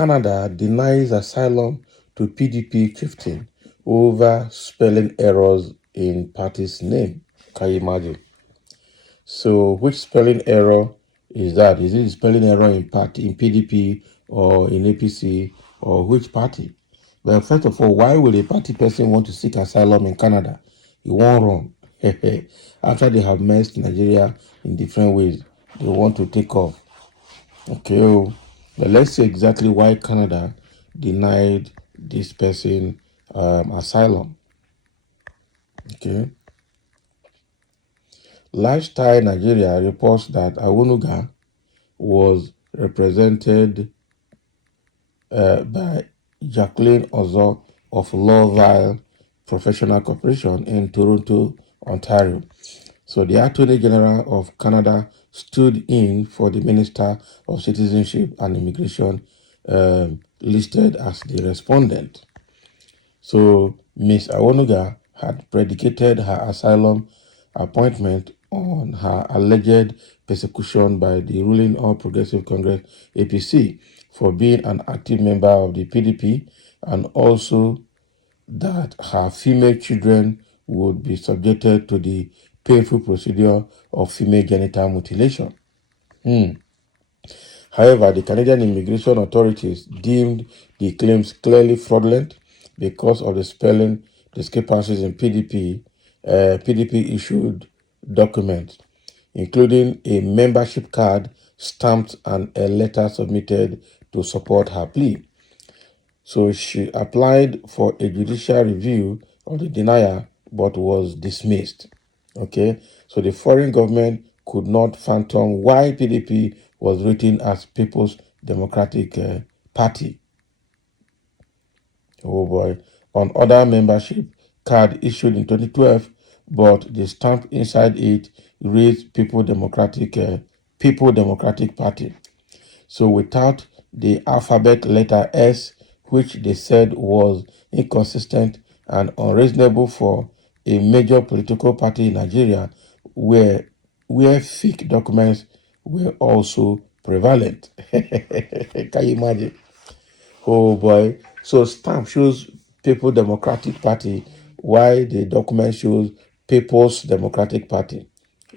Canada denies asylum to PDP chieftain over spelling errors in party's name. Can you imagine? So which spelling error is that? Is it a spelling error in PDP or in APC or which party? Well, first of all, why will a party person want to seek asylum in Canada? It won't run. After they have messed Nigeria in different ways, they want to take off. Okay, but let's see exactly why Canada denied this person asylum. Okay. Lifestyle Nigeria reports that Awunuga was represented by Jacqueline Ozo of Lowville Professional Corporation in Toronto, Ontario. So the Attorney General of Canada stood in for the Minister of Citizenship and Immigration, listed as the respondent. So Ms. Awunuga had predicated her asylum appointment on her alleged persecution by the ruling All Progressive Congress APC for being an active member of the PDP, and also that her female children would be subjected to the painful procedure of female genital mutilation. However, the Canadian immigration authorities deemed the claims clearly fraudulent because of the spelling discrepancies in PDP issued documents, including a membership card stamped and a letter submitted to support her plea. So she applied for a judicial review of the denial but was dismissed. Okay, so the foreign government could not fathom why PDP was written as People's Democratic Party. Oh boy. On other membership card issued in 2012, but the stamp inside it reads People Democratic Party. So without the alphabet letter S, which they said was inconsistent and unreasonable for a major political party in Nigeria, where fake documents were also prevalent. Can you imagine? Oh boy. So stamp shows People Democratic Party, while the document shows People's Democratic Party.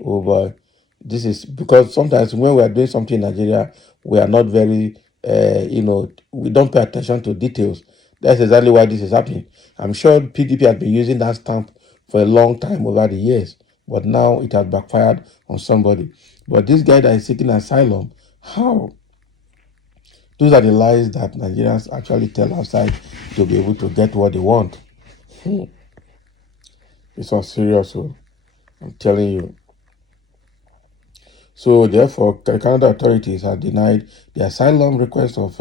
Oh boy. This is because sometimes when we are doing something in Nigeria, we are not very, we don't pay attention to details. That's exactly why this is happening. I'm sure PDP has been using that stamp for a long time over the years, but now it has backfired on somebody. But this guy that is seeking asylum, how? Those are the lies that Nigerians actually tell outside to be able to get what they want. It's all serious, so I'm telling you. So therefore, Canada authorities have denied the asylum request of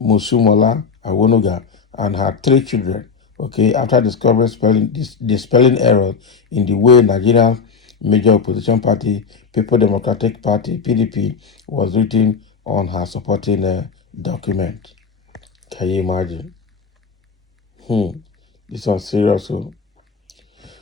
Musumola Awunuga and her 3 children, okay, after discovering the spelling error in the way Nigerian major opposition party, People Democratic Party, PDP, was written on her supporting document. Can you imagine? This was serious.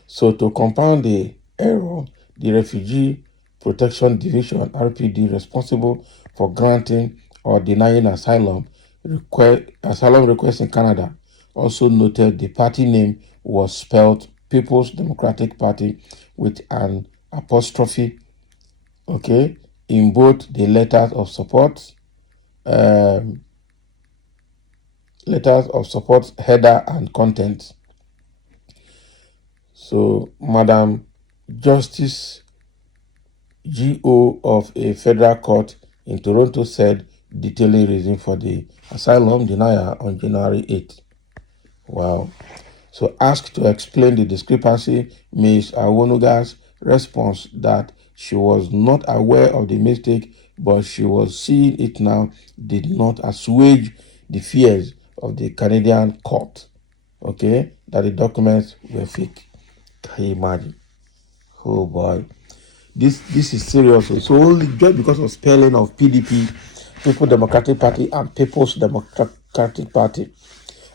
So to compound the error, the Refugee Protection Division, RPD, responsible for granting or denying asylum requests in Canada, also noted the party name was spelled People's Democratic Party with an apostrophe, okay, in both the letters of support header and content. So Madam Justice G.O. of a federal court in Toronto said, detailing reason for the asylum denial on January 8th. Wow. So asked to explain the discrepancy, Ms. Awunuga's response that she was not aware of the mistake, but she was seeing it now, did not assuage the fears of the Canadian court, okay, that the documents were fake. Can you imagine? Oh boy. This is serious. So only just because of spelling of PDP, People Democratic Party, and People's Democratic Party.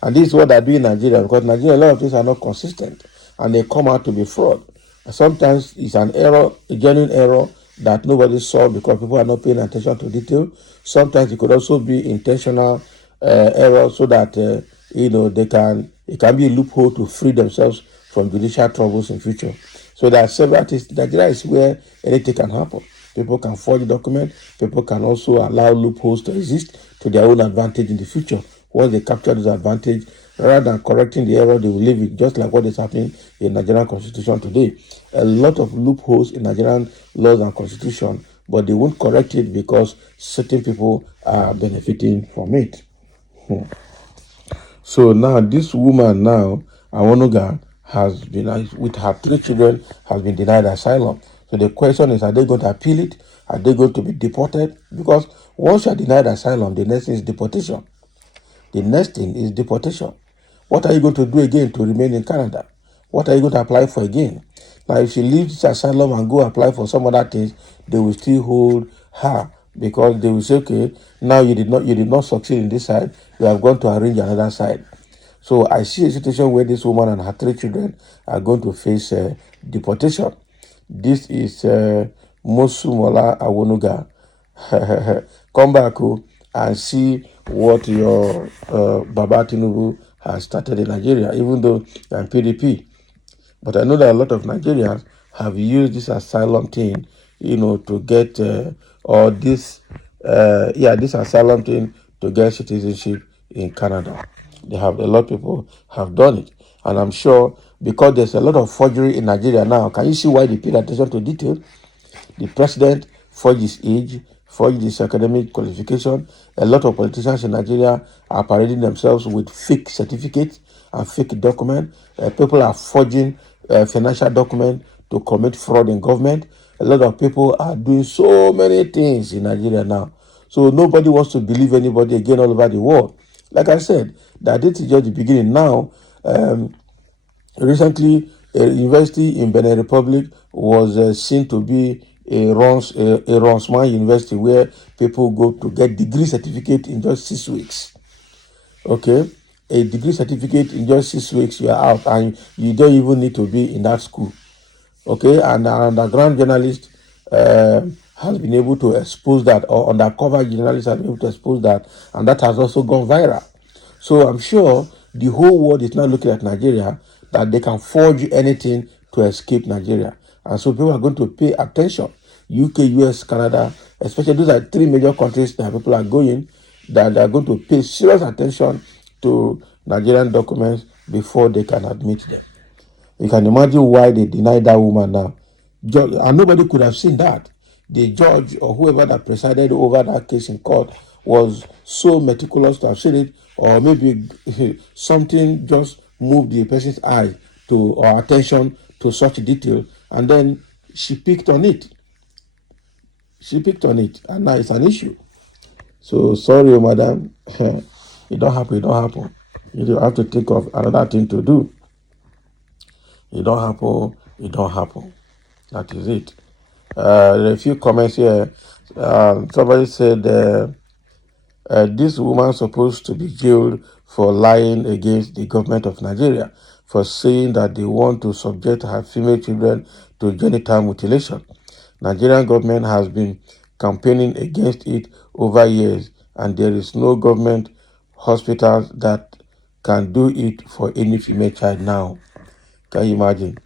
And this is what they do in Nigeria, because Nigeria, a lot of things are not consistent and they come out to be fraud. Sometimes it's an error, a genuine error, that nobody saw because people are not paying attention to detail. Sometimes it could also be intentional error so that it can be a loophole to free themselves from judicial troubles in future. So there are several things. Nigeria is where anything can happen. People can forge documents. People can also allow loopholes to exist to their own advantage in the future. Once they capture this advantage, rather than correcting the error, they will leave it, just like what is happening in Nigerian constitution today. A lot of loopholes in Nigerian laws and constitution, but they won't correct it because certain people are benefiting from it. So now this woman now, Awonuga, has been, with her 3 children, has been denied asylum. So the question is, are they going to appeal it? Are they going to be deported? Because once you are denied asylum, the next thing is deportation. The next thing is deportation. What are you going to do again to remain in Canada? What are you going to apply for again? Now, if she leaves asylum and go apply for some other things, they will still hold her because they will say, okay, now you did not succeed in this side. You have gone to arrange another side. So I see a situation where this woman and her 3 children are going to face deportation. This is Mosumola Awonuga. Come back and see what your Baba Tinubu has started in Nigeria, even though I'm PDP. But I know that a lot of Nigerians have used this asylum thing, to get this asylum thing to get citizenship in Canada. A lot of people have done it, and I'm sure because there's a lot of forgery in Nigeria now. Can you see why they pay attention to detail? The president forged his age, forged his academic qualification. A lot of politicians in Nigeria are parading themselves with fake certificates and fake documents. People are forging financial documents to commit fraud in government. A lot of people are doing so many things in Nigeria now. So nobody wants to believe anybody again all over the world. Like I said, that this is just the beginning. Now, recently, a university in Benin Republic was seen to be a Ronsman university where people go to get degree certificate in just 6 weeks. Okay, a degree certificate in just 6 weeks, you are out, and you don't even need to be in that school. Okay, and an underground journalist has been able to expose that, or undercover journalist has been able to expose that, and that has also gone viral. So I'm sure the whole world is now looking at Nigeria, that they can forge anything to escape Nigeria. And so people are going to pay attention. UK, US, Canada, especially those are 3 major countries that people are going, that they are going to pay serious attention to Nigerian documents before they can admit them. You can imagine why they denied that woman now. And nobody could have seen that. The judge or whoever that presided over that case in court was so meticulous to have seen it, or maybe something just moved the person's eye or attention to such detail, and then she picked on it. And now it's an issue. So sorry, madam. It don't happen. You have to think of another thing to do. It don't happen. That is it. There are a few comments here. Somebody said this woman supposed to be jailed for lying against the government of Nigeria, for saying that they want to subject her female children to genital mutilation. Nigerian government has been campaigning against it over years, and there is no government hospital that can do it for any female child now. Can you imagine?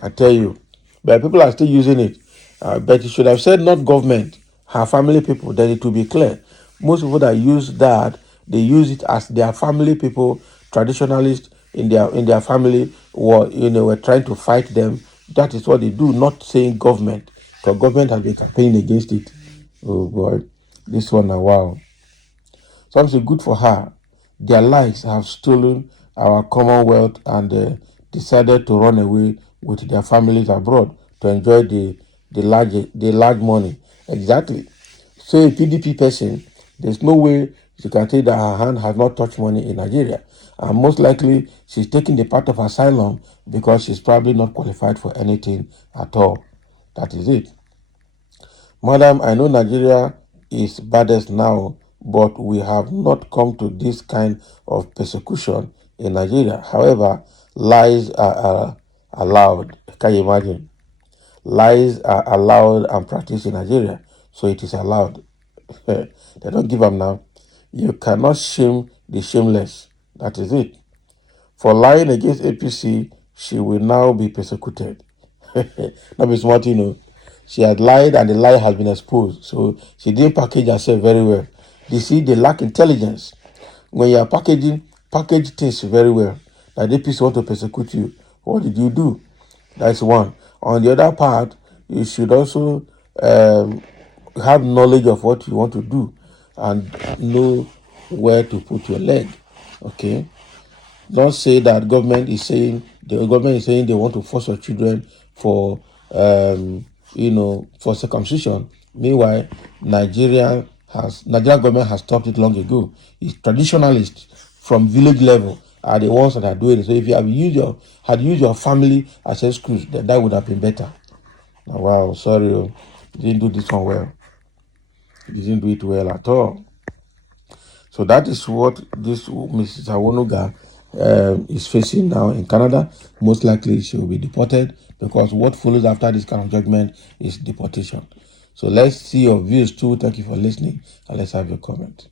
I tell you. But people are still using it. But you should have said not government, her family people, then it will be clear. Most people that use that, they use it as their family people, traditionalists in their family were trying to fight them. That is what they do, not saying government. Because government has been campaigning against it. Oh boy. This one now, wow. Something good for her. Their lives have stolen our commonwealth and decided to run away with their families abroad to enjoy the large money. Exactly. So a PDP person, there's no way she can say that her hand has not touched money in Nigeria. And most likely, she's taking the part of asylum because she's probably not qualified for anything at all. That is it. Madam, I know Nigeria is baddest now, but we have not come to this kind of persecution in Nigeria. However, lies are allowed. Can you imagine? lies are allowed and practiced in Nigeria, so it is allowed. They don't give up now. You cannot shame the shameless. That is it. For lying against APC, she will now be persecuted. That is what She had lied and the lie has been exposed. So she didn't package herself very well. You see, they lack intelligence. When you are package things very well. That APC want to persecute you. What did you do? That's one. On the other part, you should also have knowledge of what you want to do and know where to put your leg. Okay? Don't say that the government is saying they want to force your children for for circumcision. Meanwhile, Nigerian government has stopped it long ago. It's traditionalists from village level are the ones that are doing it. So if you had used your family as excuse, then that would have been better. Oh, wow, sorry, you didn't do this one well. You didn't do it well at all. So that is what this Mrs. Awonuga is facing now in Canada. Most likely she will be deported because what follows after this kind of judgment is deportation. So let's see your views too. Thank you for listening and let's have your comment.